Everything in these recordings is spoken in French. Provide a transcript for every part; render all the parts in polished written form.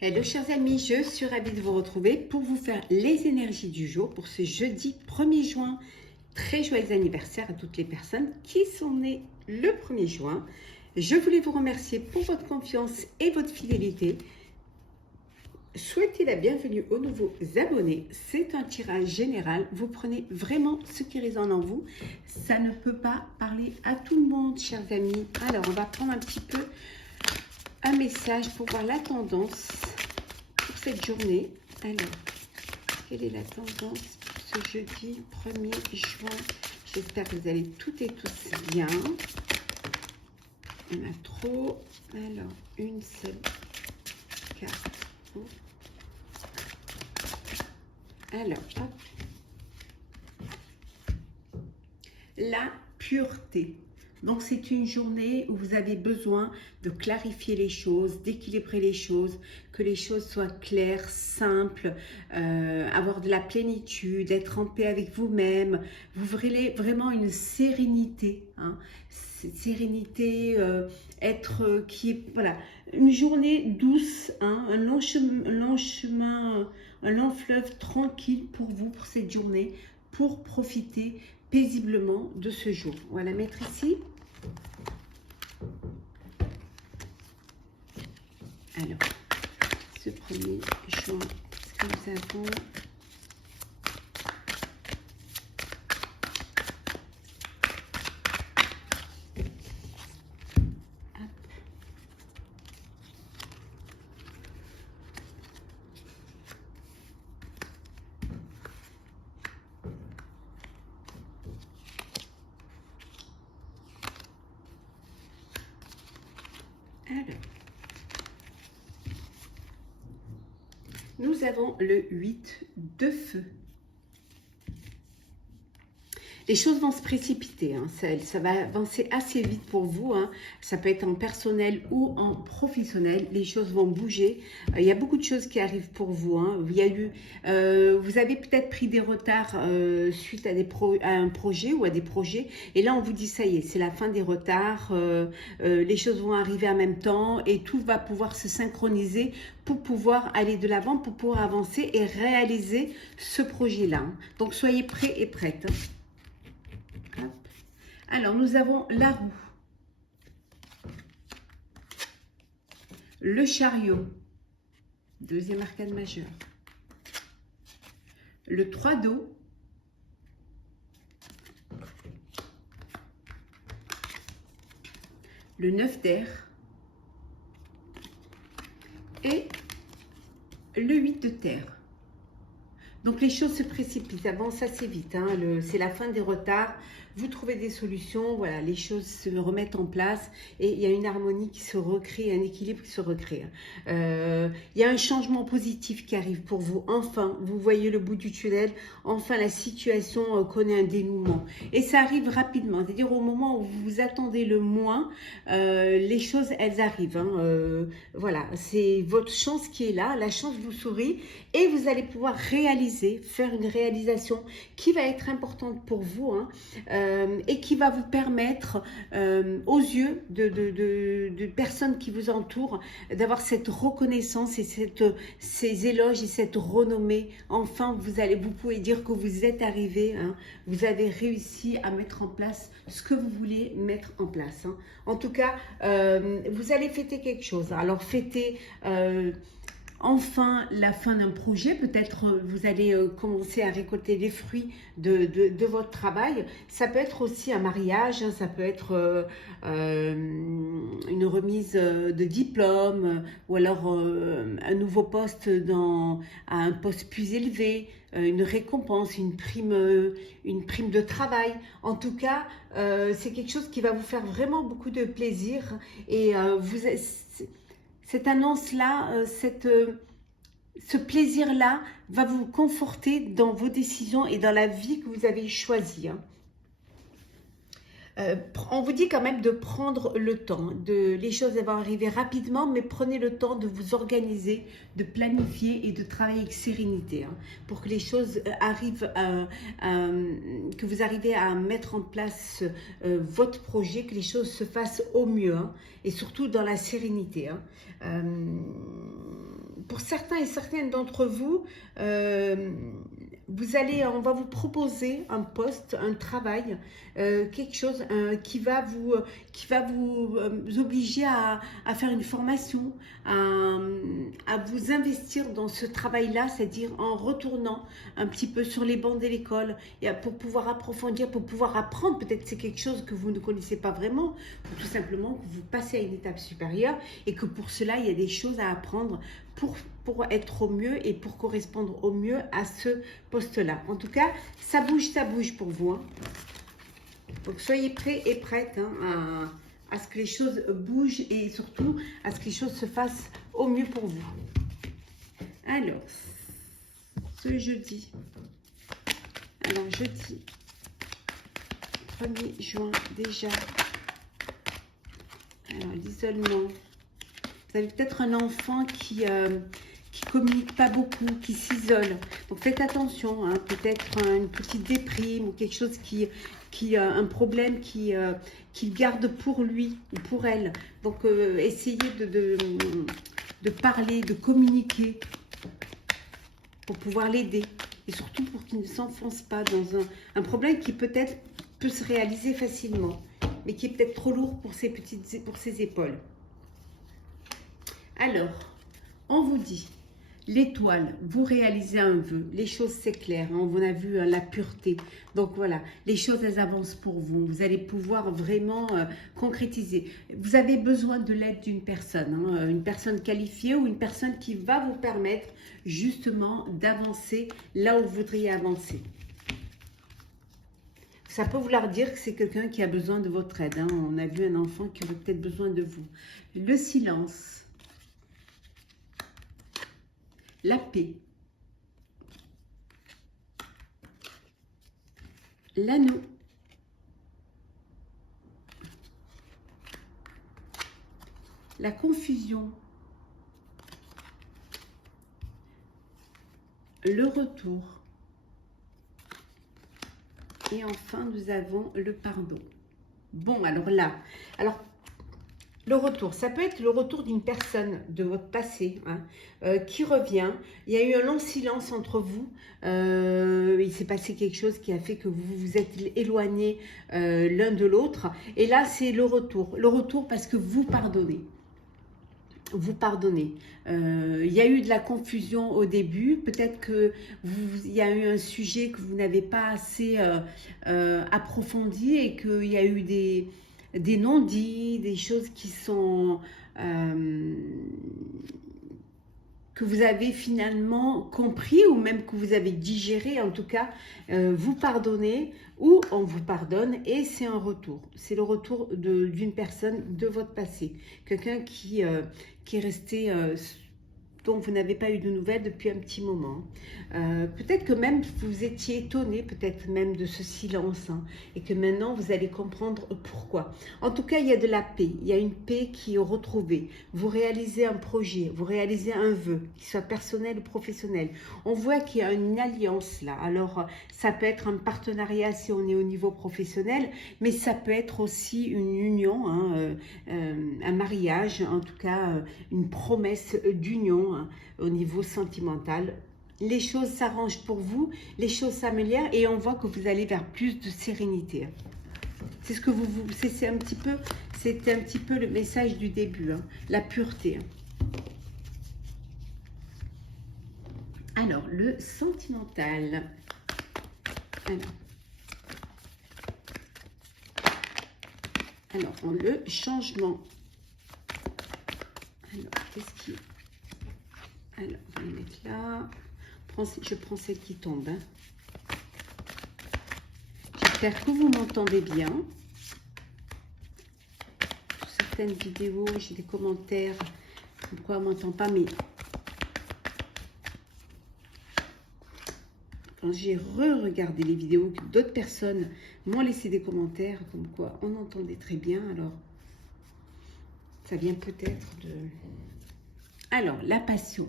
Hello chers amis, je suis ravie de vous retrouver pour vous faire les énergies du jour pour ce jeudi 1er juin. Très joyeux anniversaire à toutes les personnes qui sont nées le 1er juin. Je voulais vous remercier pour votre confiance et votre fidélité. Souhaitez la bienvenue aux nouveaux abonnés. C'est un tirage général. Vous prenez vraiment ce qui résonne en vous. Ça ne peut pas parler à tout le monde, chers amis. Alors, on va prendre un petit peu un message pour voir la tendance pour cette journée. Alors, quelle est la tendance pour ce jeudi 1er juin? J'espère que vous allez toutes et tous bien. Il y en a trop. Alors, une seule carte. Alors, hop. La pureté. Donc, c'est une journée où vous avez besoin de clarifier les choses, d'équilibrer les choses, que les choses soient claires, simples, avoir de la plénitude, être en paix avec vous-même. Vous verrez vraiment une sérénité, hein. Cette sérénité, être qui est, voilà, une journée douce, hein, un long chemin, un long fleuve tranquille pour vous, pour cette journée, pour profiter paisiblement de ce jour. On va la mettre ici. Alors, ce 1er juin, ce que nous avons. Alors, nous avons le 8 de feu. Les choses vont se précipiter, hein. Ça va avancer assez vite pour vous, hein. Ça peut être en personnel ou en professionnel. Les choses vont bouger. Il y a beaucoup de choses qui arrivent pour vous, hein. Il y a eu, vous avez peut-être pris des retards suite à, à un projet ou à des projets. Et là, on vous dit, ça y est, c'est la fin des retards. Les choses vont arriver en même temps et tout va pouvoir se synchroniser pour pouvoir aller de l'avant, pour pouvoir avancer et réaliser ce projet-là, hein. Donc, soyez prêts et prêtes. Alors, nous avons la roue, le chariot, deuxième arcane majeur, le 3 d'eau, le 9 d'air et le 8 de terre. Donc, les choses se précipitent, avancent assez vite, hein. C'est la fin des retards. Vous trouvez des solutions, voilà, les choses se remettent en place et il y a une harmonie qui se recrée, un équilibre qui se recrée. Il y a un changement positif qui arrive pour vous. Enfin, vous voyez le bout du tunnel. Enfin, la situation connaît un dénouement. Et ça arrive rapidement. C'est-à-dire au moment où vous vous attendez le moins, les choses, elles arrivent, hein. Voilà, c'est votre chance qui est là. La chance vous sourit et vous allez pouvoir réaliser, faire une réalisation qui va être importante pour vous, hein. Et qui va vous permettre, aux yeux de personnes qui vous entourent, d'avoir cette reconnaissance et ces éloges et cette renommée. Enfin, vous pouvez dire que vous êtes arrivé, hein, vous avez réussi à mettre en place ce que vous voulez mettre en place, hein. En tout cas, vous allez fêter quelque chose. Alors, fêter enfin la fin d'un projet, peut-être vous allez commencer à récolter les fruits de votre travail. Ça peut être aussi un mariage, hein, ça peut être une remise de diplôme ou alors un nouveau poste à un poste plus élevé, une récompense, une prime de travail. En tout cas, c'est quelque chose qui va vous faire vraiment beaucoup de plaisir et cette annonce-là, ce plaisir-là va vous conforter dans vos décisions et dans la vie que vous avez choisie, hein. On vous dit quand même de prendre le temps. Les choses vont arriver rapidement, mais prenez le temps de vous organiser, de planifier et de travailler avec sérénité, hein, pour que les choses arrivent, que vous arrivez à mettre en place votre projet, que les choses se fassent au mieux, hein, et surtout dans la sérénité, hein. pour certains et certaines d'entre vous, on va vous proposer un poste, un travail, quelque chose qui va vous obliger à faire une formation, à vous investir dans ce travail-là, c'est-à-dire en retournant un petit peu sur les bancs de l'école pour pouvoir approfondir, pour pouvoir apprendre. Peut-être c'est quelque chose que vous ne connaissez pas vraiment, ou tout simplement que vous passez à une étape supérieure et que pour cela, il y a des choses à apprendre pour être au mieux et pour correspondre au mieux à ce poste-là. En tout cas, ça bouge pour vous. Hein. Donc, soyez prêts et prêtes à ce que les choses bougent et surtout à ce que les choses se fassent au mieux pour vous. Alors, ce jeudi, jeudi 1er juin déjà, alors l'isolement. Vous avez peut-être un enfant qui communique pas beaucoup, qui s'isole. Donc faites attention, hein, peut-être une petite déprime ou quelque chose un problème qu'il garde pour lui ou pour elle. Donc essayez de parler, de communiquer pour pouvoir l'aider. Et surtout pour qu'il ne s'enfonce pas dans un problème qui peut-être peut se réaliser facilement, mais qui est peut-être trop lourd pour ses épaules. Alors, on vous dit, l'étoile, vous réalisez un vœu, les choses c'est clair, hein, on a vu la pureté. Donc voilà, les choses elles avancent pour vous, vous allez pouvoir vraiment concrétiser. Vous avez besoin de l'aide d'une personne, hein, une personne qualifiée ou une personne qui va vous permettre justement d'avancer là où vous voudriez avancer. Ça peut vouloir dire que c'est quelqu'un qui a besoin de votre aide. Hein. On a vu un enfant qui aurait peut-être besoin de vous. Le silence. La paix, l'anneau, la confusion, le retour et enfin nous avons le pardon. Bon, alors là, le retour, ça peut être le retour d'une personne de votre passé hein, qui revient. Il y a eu un long silence entre vous. Il s'est passé quelque chose qui a fait que vous vous êtes éloignés l'un de l'autre. Et là, c'est le retour. Le retour parce que vous pardonnez. Vous pardonnez. Il y a eu de la confusion au début. Peut-être qu'il y a eu un sujet que vous n'avez pas assez approfondi et qu'il y a eu des non-dits, des choses qui sont que vous avez finalement compris ou même que vous avez digéré. En tout cas, vous pardonnez ou on vous pardonne et c'est un retour. C'est le retour d'une personne de votre passé. Quelqu'un qui est resté... dont vous n'avez pas eu de nouvelles depuis un petit moment. Peut-être que même vous étiez étonné, peut-être même de ce silence, hein, et que maintenant vous allez comprendre pourquoi. En tout cas, il y a de la paix, il y a une paix qui est retrouvée. Vous réalisez un projet, vous réalisez un vœu, qu'il soit personnel ou professionnel. On voit qu'il y a une alliance là. Alors, ça peut être un partenariat si on est au niveau professionnel, mais ça peut être aussi une union, hein, un mariage, en tout cas une promesse d'union. Au niveau sentimental, les choses s'arrangent pour vous, les choses s'améliorent et on voit que vous allez vers plus de sérénité. C'est ce que c'était un petit peu le message du début, hein, la pureté. Alors, le sentimental. Alors, le changement. Alors, qu'est-ce qui est? Alors, on va les mettre là. Je prends celle qui tombe. Hein. J'espère que vous m'entendez bien. Sur certaines vidéos, j'ai des commentaires. Pourquoi on ne m'entend pas, mais quand j'ai re-regardé les vidéos, d'autres personnes m'ont laissé des commentaires, comme quoi on entendait très bien. Alors, ça vient peut-être de... Alors, la passion.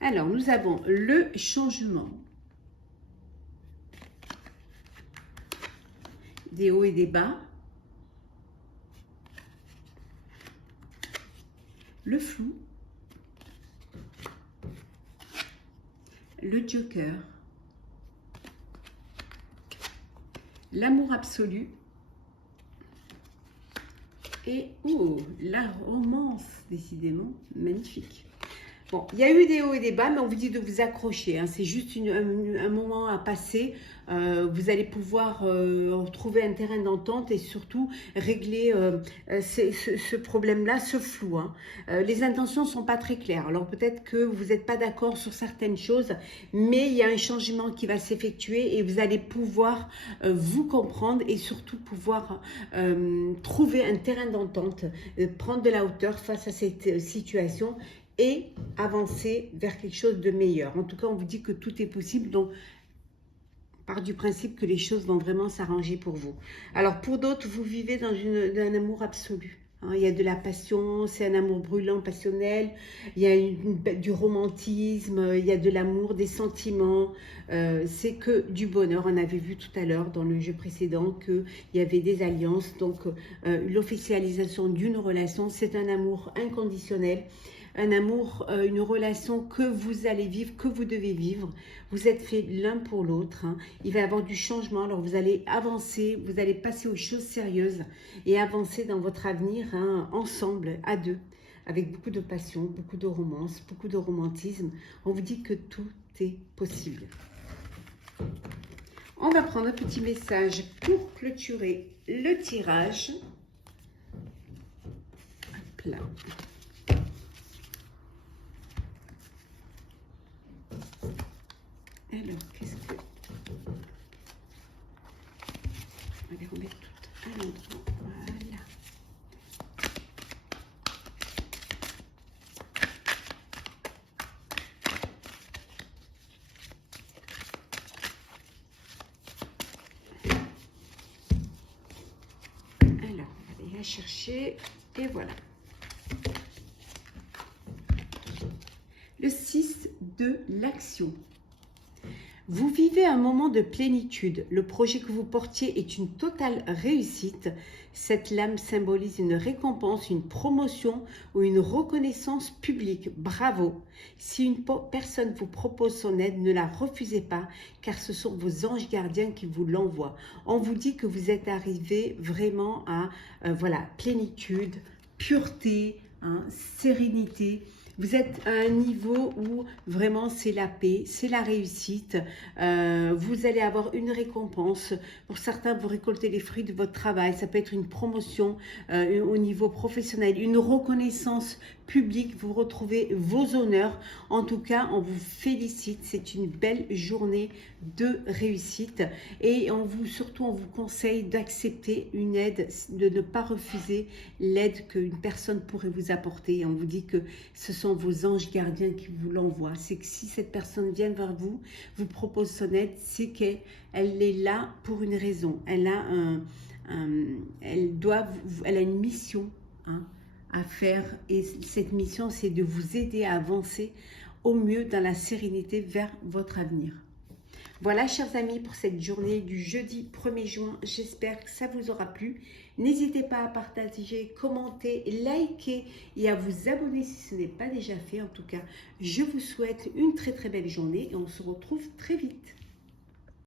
Alors, nous avons le changement. Des hauts et des bas. le flou, le joker, l'amour absolu et la romance, décidément magnifique. Bon, il y a eu des hauts et des bas, mais on vous dit de vous accrocher. Hein. C'est juste un moment à passer. Vous allez pouvoir trouver un terrain d'entente et surtout régler ce problème-là, ce flou. Hein. Les intentions ne sont pas très claires. Alors peut-être que vous n'êtes pas d'accord sur certaines choses, mais il y a un changement qui va s'effectuer et vous allez pouvoir vous comprendre et surtout pouvoir trouver un terrain d'entente, prendre de la hauteur face à cette situation et avancer vers quelque chose de meilleur. En tout cas, on vous dit que tout est possible, donc part du principe que les choses vont vraiment s'arranger pour vous. Alors pour d'autres, vous vivez dans un amour absolu. Hein, il y a de la passion, c'est un amour brûlant, passionnel, il y a du romantisme, il y a de l'amour, des sentiments, c'est que du bonheur. On avait vu tout à l'heure dans le jeu précédent qu'il y avait des alliances, donc l'officialisation d'une relation, c'est un amour inconditionnel. Un amour, une relation que vous allez vivre, que vous devez vivre. Vous êtes faits l'un pour l'autre. Hein. Il va y avoir du changement. Alors vous allez avancer, vous allez passer aux choses sérieuses et avancer dans votre avenir hein, ensemble, à deux, avec beaucoup de passion, beaucoup de romance, beaucoup de romantisme. On vous dit que tout est possible. On va prendre un petit message pour clôturer le tirage. Hop là. Alors, qu'est-ce que... On va les remettre toutes à l'endroit. Voilà. Alors, on va aller la chercher. Et voilà. Le 6 de l'action. Vous vivez un moment de plénitude. Le projet que vous portiez est une totale réussite. Cette lame symbolise une récompense, une promotion ou une reconnaissance publique. Bravo! Si une personne vous propose son aide, ne la refusez pas, car ce sont vos anges gardiens qui vous l'envoient. On vous dit que vous êtes arrivé vraiment à voilà, plénitude, pureté, hein, sérénité. Vous êtes à un niveau où vraiment c'est la paix, c'est la réussite. Vous allez avoir une récompense. Pour certains, vous récoltez les fruits de votre travail. Ça peut être une promotion au niveau professionnel, une reconnaissance publique. Vous retrouvez vos honneurs. En tout cas, on vous félicite. C'est une belle journée de réussite. Et surtout, on vous conseille d'accepter une aide, de ne pas refuser l'aide qu'une personne pourrait vous apporter. Et on vous dit que ce sont vos anges gardiens qui vous l'envoient. C'est que si cette personne vient vers vous, vous propose son aide, c'est qu'elle est là pour une raison. Elle a une mission hein, à faire et cette mission, c'est de vous aider à avancer au mieux dans la sérénité vers votre avenir. Voilà, chers amis, pour cette journée du jeudi 1er juin. J'espère que ça vous aura plu. N'hésitez pas à partager, commenter, liker et à vous abonner si ce n'est pas déjà fait. En tout cas, je vous souhaite une très très belle journée et on se retrouve très vite.